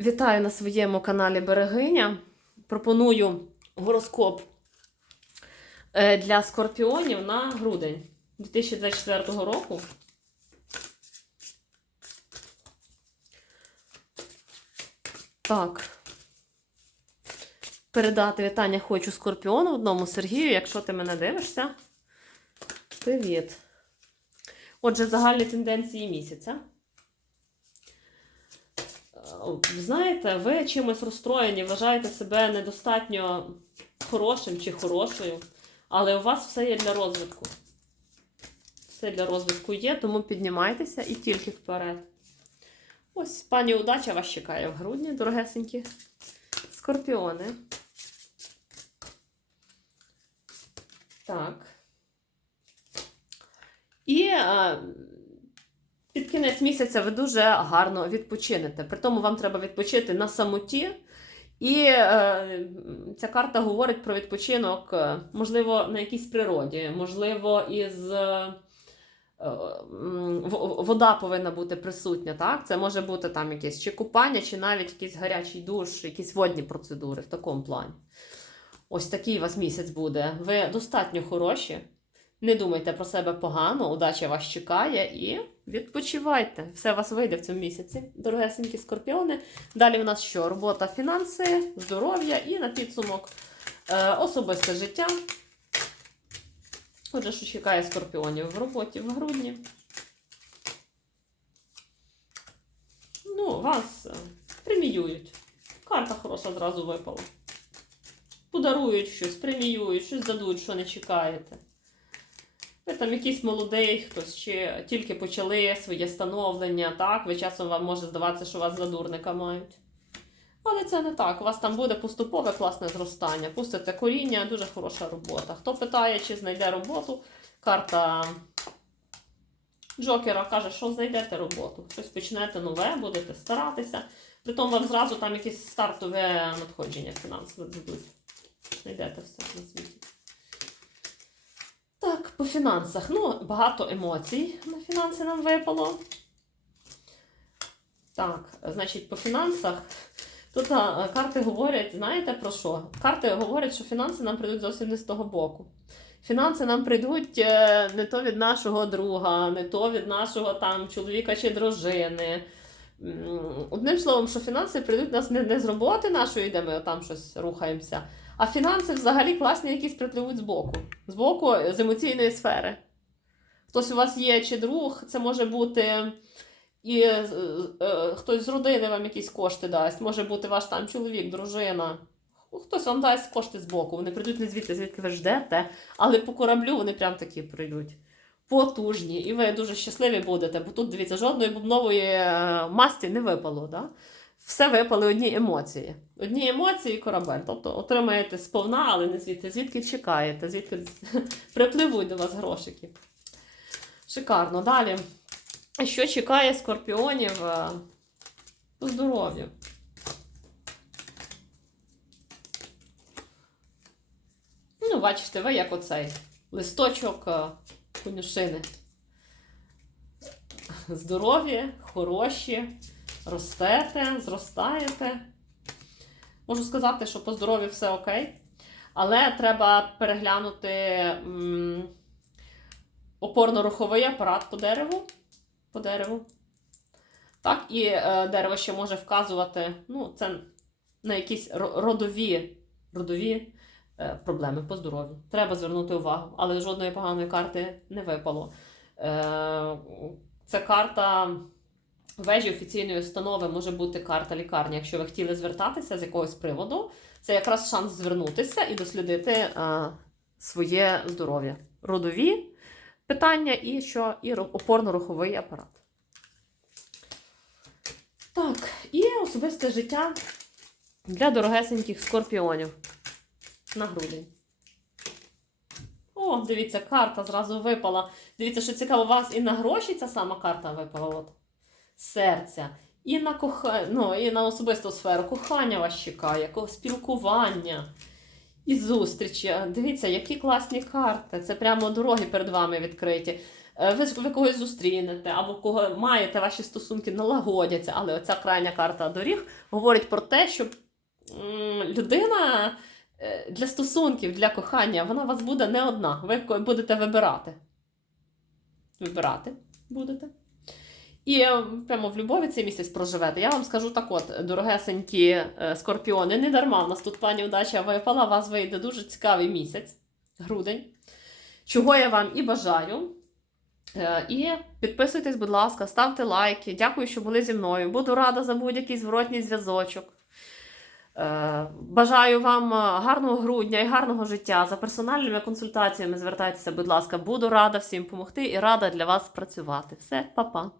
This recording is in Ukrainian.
Вітаю на своєму каналі Берегиня. Пропоную гороскоп е, для скорпіонів на грудень 2024 року. Так. Передати вітання хочу скорпіону одному Сергію, якщо ти мене дивишся. Привіт. Отже, загальні тенденції місяця. Е, Знаєте, ви чимось розстроєні, вважаєте себе недостатньо хорошим чи хорошою, але у вас все є для розвитку. Все для розвитку є, тому піднімайтеся і тільки вперед. Ось пані удача вас чекає в грудні, дорогесенькі скорпіони. Так. І е, кінець місяця ви дуже гарно відпочинете. При тому вам треба відпочити на самоті. І е, ця карта говорить про відпочинок, е, можливо, на якійсь природі, можливо, із. Е, вода повинна бути присутня, так? Це може бути там якесь чи купання, чи навіть якийсь гарячий душ, якісь водні процедури в такому плані. Ось такий у вас місяць буде. Ви достатньо хороші. Не думайте про себе погано, удача вас чекає і відпочивайте. Все у вас вийде в цьому місяці, дорогесенькі скорпіони. Далі в нас що? Робота, фінанси, здоров'я і на підсумок е, особисте життя. Отже, що чекає скорпіонів в роботі в грудні. Ну, вас е, преміюють. Карта хороша зразу випала. Подарують щось, преміюють, щось дадуть, що не чекаєте. Ви там якийсь молодий, хтось ще тільки почали своє становлення, так? Ви часом вам може здаватися, що вас за дурника мають. Але це не так. У вас там буде поступове класне зростання. Пустите коріння, дуже хороша робота. Хто питає, чи знайде роботу, карта Джокера каже, що знайдете роботу. Щось почнете нове, будете старатися. Притом вам зразу там якесь стартове надходження фінансове дадуть. Знайдете все на світі. По фінансах. Ну, багато емоцій на фінанси нам випало. Так, значить, по фінансах. Тут а, карти говорять, знаєте про що? Карти говорять, що фінанси нам прийдуть зовсім не з того боку. Фінанси нам прийдуть е, не то від нашого друга, не то від нашого там чоловіка чи дружини. Одним словом, що фінанси прийдуть нас не, не з роботи нашої, де ми там щось рухаємося, а фінанси взагалі класні якісь припливуть збоку. Збоку з емоційної сфери. Хтось у вас є чи друг, це може бути і е, е, хтось з родини вам якісь кошти дасть, може бути ваш там чоловік, дружина. Хтось вам дасть кошти збоку. Вони прийдуть не звідти, звідки ви ждете, але по кораблю вони прям такі прийдуть. Потужні. І ви дуже щасливі будете, бо тут, дивіться, жодної бубнової е, масті не випало. Да? Все випали одні емоції. Одні емоції і корабель. Тобто отримаєте сповна, але не звідти. Звідки чекаєте, звідки припливуть до вас грошики. Шикарно. Далі. Що чекає скорпіонів е, по здоров'ю? Ну, бачите, ви як оцей листочок е, конюшини. Здорові, хороші, ростете, зростаєте. Можу сказати, що по здоров'ю все окей. Але треба переглянути опорно-руховий апарат по дереву. По дереву. Так, і е, дерево ще може вказувати, ну, це на якісь родові, родові е, проблеми по здоров'ю. Треба звернути увагу, але жодної поганої карти не випало. Е, це карта вежі офіційної установи, може бути карта лікарні. Якщо ви хотіли звертатися з якогось приводу, це якраз шанс звернутися і дослідити е, своє здоров'я. Родові питання і що і опорно-руховий апарат. Так, і особисте життя для дорогесеньких скорпіонів на грудень. О, дивіться, карта зразу випала. Дивіться, що цікаво, у вас і на гроші ця сама карта випала. От. Серця. І на коха... ну, і на особисту сферу. Кохання вас чекає, ко- спілкування і зустрічі. Дивіться, які класні карти. Це прямо дороги перед вами відкриті. е, ви, ви когось зустрінете, або кого маєте, ваші стосунки налагодяться. Але оця крайня карта доріг говорить про те, що людина е, для стосунків, для кохання, вона вас буде не одна. Ви будете вибирати. Вибирати будете. І е, прямо в любові цей місяць проживете. Я вам скажу так от, дорогесенькі е, скорпіони, не дарма в нас тут пані удача випала, у вас вийде дуже цікавий місяць, грудень, чого я вам і бажаю. Е, І підписуйтесь, будь ласка, ставте лайки. Дякую, що були зі мною. Буду рада за будь-який зворотній зв'язочок. Бажаю вам гарного грудня і гарного життя. За персональними консультаціями звертайтеся, будь ласка, буду рада всім допомогти і рада для вас працювати. Все, па-па.